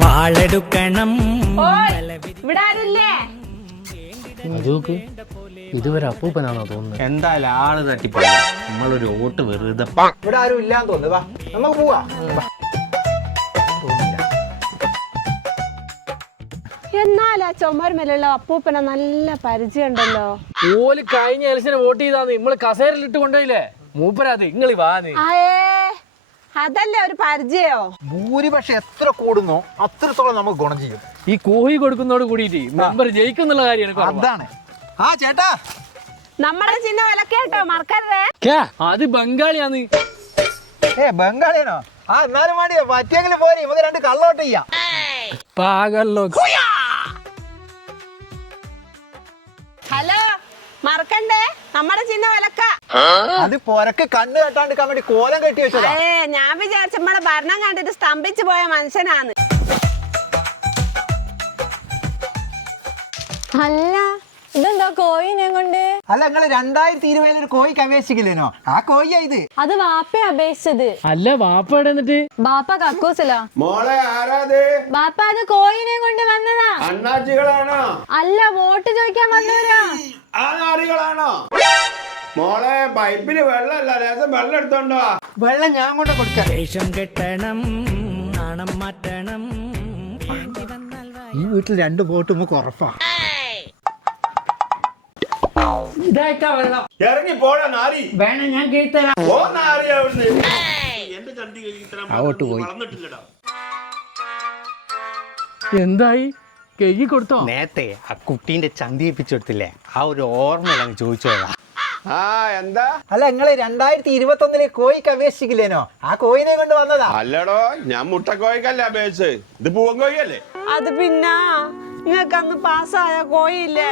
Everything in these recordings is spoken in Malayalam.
വാളെടുക്കണം. ഇവിടെ ആരുല്ലേ? അതൊക്കെ ഇതുവരെ അപ്പൂപ്പനാണോ തോന്നുന്നത്? എന്തായാലും ആള് തട്ടിപ്പോയി. നമ്മളൊരു ഓട്ട് വെറുതെ. ഇവിടെ ആരും ഇല്ലാന്ന് തോന്നുന്നു. വാ നമുക്ക് പോവാ. എന്നാലാ ചുമരുമേലുള്ള അപ്പൂപ്പനെ നല്ല പരിചയം ഉണ്ടല്ലോ. ഓല് കഴിഞ്ഞ ഇലക്ഷന് വോട്ട് ചെയ്താന്ന് നമ്മള് കസേരയിലിട്ട് കൊണ്ടുപോയില്ലേ മൂപ്പരാത് ഇങ്ങളി വാന്ന്. അതല്ലേ ഒരു പരിചയോ? ഭൂരിപക്ഷം എത്ര കൂടുന്നോ അത്രത്തോളം നമുക്ക് ഗുണം ചെയ്യും. ഈ കോഴി കൊടുക്കുന്നതോട് കൂടിയിട്ട് മെമ്പർ ജയിക്കുന്നുള്ള കാര്യമാണ്. അതാണ്. ആ ചേട്ടാ, നമ്മുടെ ചിഹ്നം വിലക്കേട്ടോ, മറക്കരുതേ. അത് ബംഗാളിയാന്ന്. ബംഗാളിയാണോ? ആ എന്നാലും വേണ്ടിയോ പറ്റിയെങ്കിലും പോരെ, നമുക്ക് രണ്ട് കള്ളോട്ട് ചെയ്യാം. പാകല്ലോ. ഹലോ, മറക്കണ്ടേ, നമ്മുടെ ചിഹ്നം വിലക്ക. അത് പൊരക്ക് കണ്ണ് കെട്ടാണ്ടിരിക്കാൻ വേണ്ടി കോലം കെട്ടി വെച്ചതാ. ഞാൻ വിചാരിച്ച നമ്മളെ ഭരണം കണ്ടിട്ട് സ്തംഭിച്ചു പോയ മനുഷ്യനാണ്. അല്ല ഇതെന്താ കോയിനെ കൊണ്ട്? അല്ല, നിങ്ങള് 2020 ഒരു കോഴിക്ക് അപേക്ഷിക്കില്ലേനോ? ആ കോഴിയാ ഇത്. അത് വാപ്പ അപേക്ഷിച്ചത്. അല്ല വാപ്പ എവിടെ എന്നിട്ട്? ബാപ്പ കക്കൂസിലാ. മോളെ ആരാത്? ബാപ്പ അത് കോയിനെ കൊണ്ട് വന്നതാ. അണ്ണാച്ചികളാണോ? അല്ല, വോട്ട് ചോദിക്കാൻ വന്നവരാ. ആ നാറികളാണോ? മോളെ പൈപ്പില് വെള്ളമല്ല, ലേശം വെള്ളം എടുത്തോണ്ടോ? വെള്ളം ഞാൻ കൊണ്ട് കൊടുക്കാം. വേഷം കെട്ടണം, നാണം മാറ്റണം. ഈ വീട്ടിൽ 2 വോട്ട് നമുക്ക് ഉറപ്പാ. ഇറങ്ങി പോടാ നാരി. വേണം, ഞാൻ കേട്ടരാ. ഓ നാറി അവിടുന്ന്. എന്റെ ചണ്ടി അങ്ങോട്ട് പോയി. വളർന്നിട്ടില്ലടാ. എന്തായി കെയ്യി കൊടുത്തോ? നേരത്തെ ആ കുട്ടീന്റെ ചന്തിപ്പിച്ചു കൊടുത്തില്ലേ, ആ ഒരു ഓർമ്മ ചോദിച്ചോളാം. ആ എന്താ? അല്ല, നിങ്ങള് 2021 കോഴിക്ക് അപേക്ഷിക്കില്ലേനോ? ആ കോഴിനെ കൊണ്ട് വന്നതാ. അല്ലടോ, ഞാൻ മുട്ടക്കോഴിക്കല്ലേ അപേക്ഷിച്ച്. ഇത് പൂവൻ കോഴിയല്ലേ? അത് പിന്നെ നിങ്ങൾക്ക് അന്ന് പാസ്സായ കോയില്ലേ,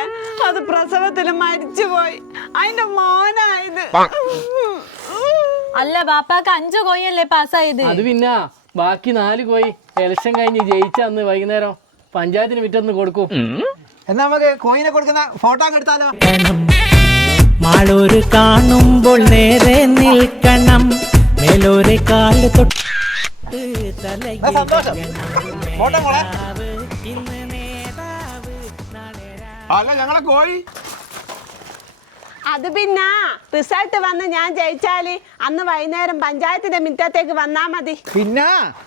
അത് പ്രസവത്തിൽ മരിച്ചുപോയി. അതിന്റെ മോനായത്. അല്ല, ബാപ്പാക്ക് 5 കോയല്ലേ പാസ്സായത്. അത് പിന്നെ ബാക്കി 4 കോയി ഇലക്ഷൻ കഴിഞ്ഞ് ജയിച്ച അന്ന് വൈകുന്നേരം പഞ്ചായത്തിന് വിറ്റൊന്ന് കൊടുക്കും. എന്നാ നമുക്ക് കോഴിനെ കൊടുക്കുന്ന ഫോട്ടോ അങ്ങ് എടുത്താലോ? മാളൂര് കാണുമ്പോൾ നേരെ നിൽക്കണം, മേലോരെ കാല് തൊട്ട് സന്തോഷം. ഫോട്ടോ മോളെ. അല്ല ഞങ്ങളെ കോഴി. അത് പിന്നെ റിസൾട്ട് വന്ന് ഞാൻ ജയിച്ചാല് അന്ന് വൈകുന്നേരം പഞ്ചായത്തിന്റെ മുറ്റത്തേക്ക് വന്നാ മതി. പിന്നെ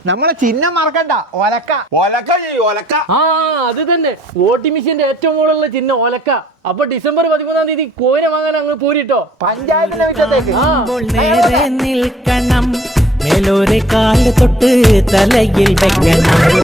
നമ്മളെ ചിഹ്നം മറക്കണ്ട, ഒലക്ക. ഒലക്ക ചെയ്യും, ഒലക്ക. ആ അത് തന്നെ വോട്ടിംഗ് മെഷീന്റെ ഏറ്റവും മുകളിലുള്ള ചിഹ്നം ഒലക്ക. അപ്പൊ ഡിസംബർ 13-ാം തീയതി കോയിനെ വാങ്ങാൻ അങ്ങ് പോരിട്ടോ പഞ്ചായത്തിന്റെ മുറ്റത്തേക്ക്. നേരെ നിൽക്കണം, മേലോരെ കാല് തൊട്ട് തലയിൽ വെക്കണം.